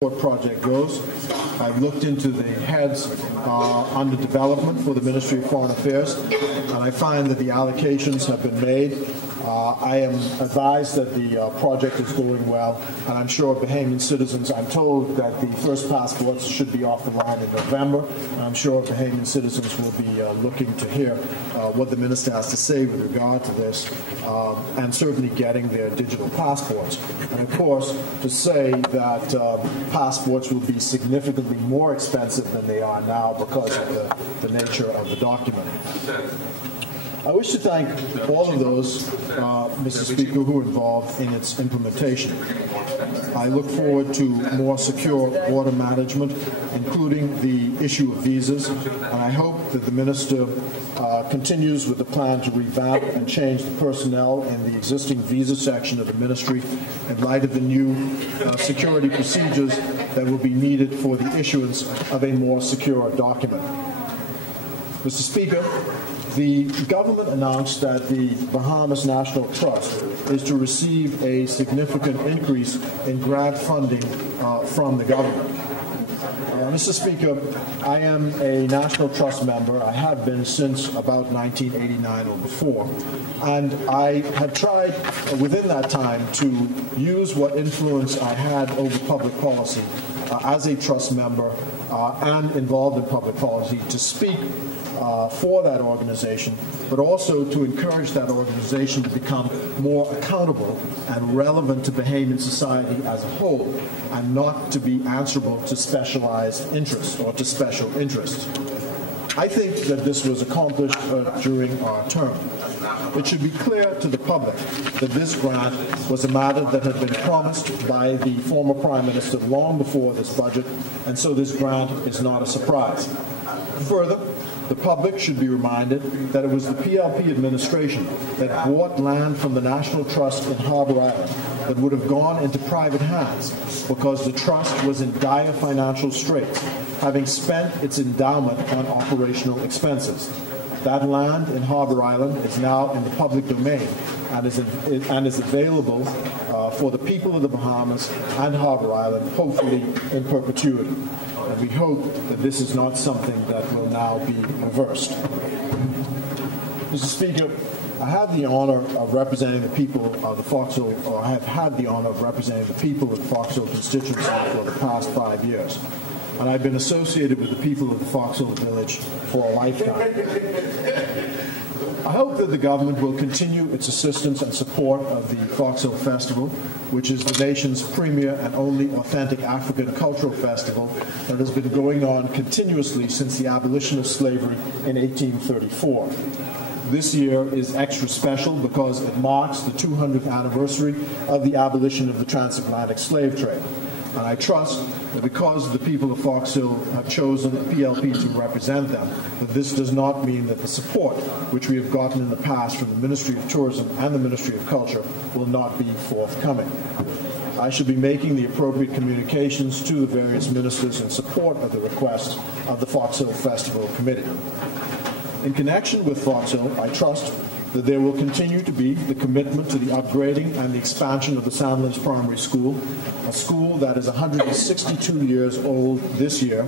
project goes. I've looked into the heads under development for the Ministry of Foreign Affairs, and I find that the allocations have been made. I am advised that the project is going well, and I'm sure Bahamian citizens, I'm told that the first passports should be off the line in November, and I'm sure Bahamian citizens will be looking to hear what the minister has to say with regard to this, and certainly getting their digital passports. And of course, to say that passports will be significantly more expensive than they are now because of the nature of the document. I wish to thank all of those, Mr. Speaker, who are involved in its implementation. I look forward to more secure border management, including the issue of visas, and I hope that the Minister continues with the plan to revamp and change the personnel in the existing visa section of the Ministry in light of the new security procedures that will be needed for the issuance of a more secure document. Mr. Speaker, the government announced that the Bahamas National Trust is to receive a significant increase in grant funding from the government. Mr. Speaker, I am a National Trust member. I have been since about 1989 or before. And I have tried within that time to use what influence I had over public policy as a trust member and involved in public policy to speak for that organization, but also to encourage that organization to become more accountable and relevant to Bahamian society as a whole, and not to be answerable to specialized interests or to special interests. I think that this was accomplished during our term. It should be clear to the public that this grant was a matter that had been promised by the former Prime Minister long before this budget, and so this grant is not a surprise. Further, the public should be reminded that it was the PLP administration that bought land from the National Trust in Harbour Island that would have gone into private hands because the trust was in dire financial straits, having spent its endowment on operational expenses. That land in Harbour Island is now in the public domain and is available for the people of the Bahamas and Harbour Island, hopefully in perpetuity. And we hope that this is not something that will now be reversed. Mr. Speaker, I have the honor of representing the people of the Foxhill, or I have had the honor of representing the people of the Foxhill constituency for the past 5 years. And I've been associated with the people of the Foxhill Village for a lifetime. I hope that the government will continue its assistance and support of the Foxhill Festival, which is the nation's premier and only authentic African cultural festival that has been going on continuously since the abolition of slavery in 1834. This year is extra special because it marks the 200th anniversary of the abolition of the transatlantic slave trade. And I trust that because the people of Foxhill have chosen the PLP to represent them, that this does not mean that the support which we have gotten in the past from the Ministry of Tourism and the Ministry of Culture will not be forthcoming. I shall be making the appropriate communications to the various ministers in support of the request of the Foxhill Festival Committee. In connection with Foxhill, I trust that there will continue to be the commitment to the upgrading and the expansion of the Sandlands Primary School, a school that is 162 years old this year,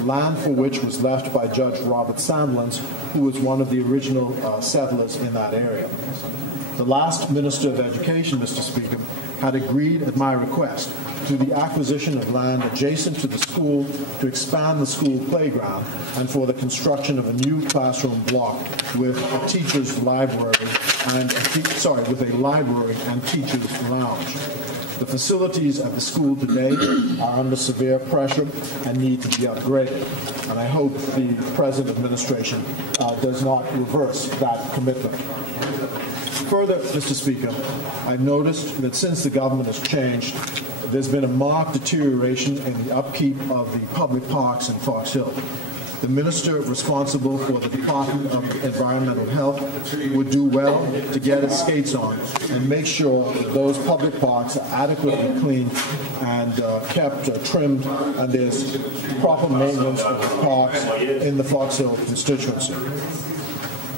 land for which was left by Judge Robert Sandlands, who was one of the original settlers in that area. The last Minister of Education, Mr. Speaker, had agreed at my request to the acquisition of land adjacent to the school to expand the school playground and for the construction of a new classroom block with a teacher's library and with a library and teacher's lounge. The facilities at the school today are under severe pressure and need to be upgraded. And I hope the present administration does not reverse that commitment. Further, Mr. Speaker, I've noticed that since the government has changed, there's been a marked deterioration in the upkeep of the public parks in Foxhill. The minister responsible for the Department of Environmental Health would do well to get his skates on and make sure that those public parks are adequately cleaned and kept trimmed, and there's proper maintenance of the parks in the Foxhill constituency.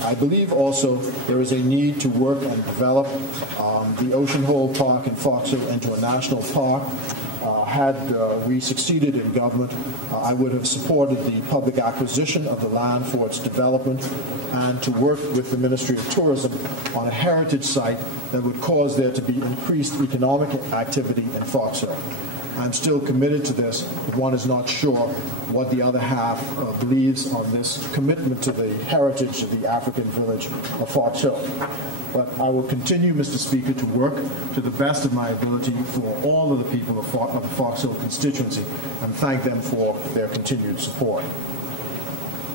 I believe also there is a need to work and develop the Ocean Hole Park in Foxhill into a national park. had we succeeded in government, I would have supported the public acquisition of the land for its development and to work with the Ministry of Tourism on a heritage site that would cause there to be increased economic activity in Fox Hill. I'm still committed to this, but one is not sure what the other half believes on this commitment to the heritage of the African village of Fox Hill. But I will continue, Mr. Speaker, to work to the best of my ability for all of the people of the Fox Hill constituency and thank them for their continued support.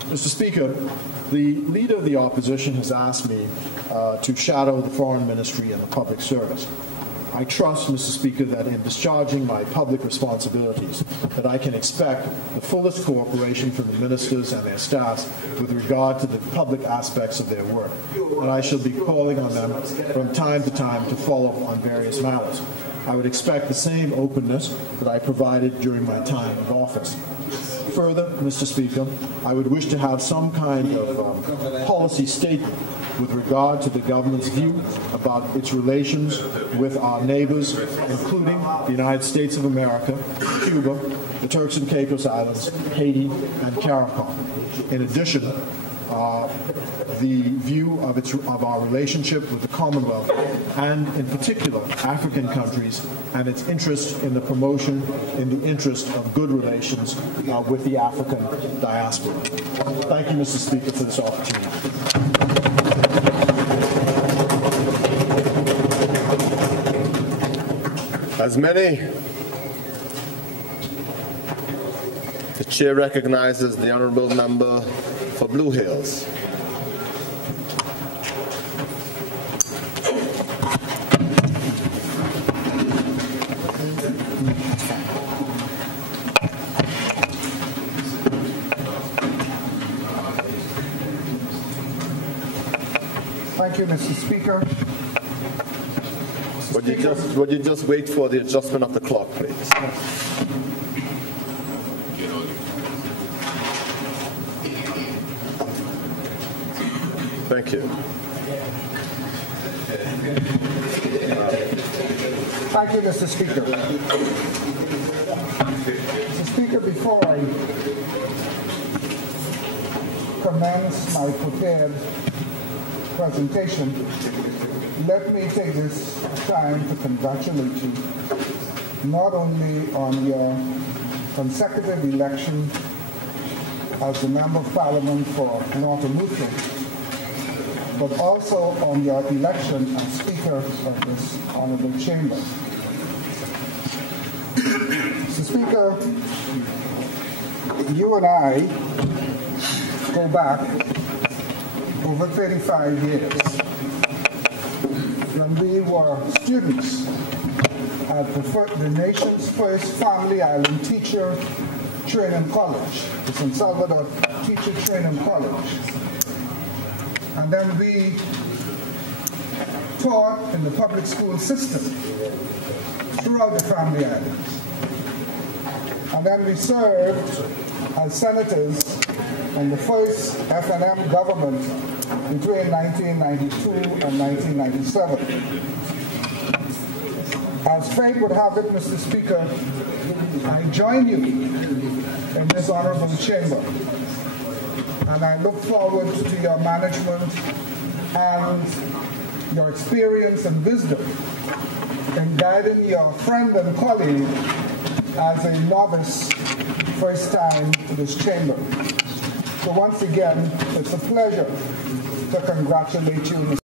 Mr. Speaker, the Leader of the Opposition has asked me to shadow the Foreign Ministry and the public service. I trust, Mr. Speaker, that in discharging my public responsibilities, that I can expect the fullest cooperation from the ministers and their staffs with regard to the public aspects of their work, and I shall be calling on them from time to time to follow up on various matters. I would expect the same openness that I provided during my time in office. Further, Mr. Speaker, I would wish to have some kind of policy statement with regard to the government's view about its relations with our neighbors, including the United States of America, Cuba, the Turks and Caicos Islands, Haiti, and CARICOM. In addition, the view of our relationship with the Commonwealth and, in particular, African countries and its interest in the promotion in the interest of good relations with the African diaspora. Thank you, Mr. Speaker, for this opportunity. As many, the chair recognizes the honourable member for Blue Hills. Thank you, Mr. Speaker. Would you just wait for the adjustment of the clock, please? Thank you. Thank you, Mr. Speaker. Mr. Speaker, before I commence my prepared presentation, let me take this time to congratulate you not only on your consecutive election as the Member of Parliament for North Amotra, but also on your election as Speaker of this Honourable Chamber. Mr. Speaker, you and I go back over 35 years. When we were students at the nation's first Family Island Teacher Training College, the San Salvador Teacher Training College. And then we taught in the public school system throughout the Family Islands. And then we served as senators in the first FNM government between 1992 and 1997. As fate would have it, Mr. Speaker, I join you in this honourable chamber, and I look forward to your management and your experience and wisdom in guiding your friend and colleague as a novice first time to this chamber. So once again, it's a pleasure to congratulate you, Mr.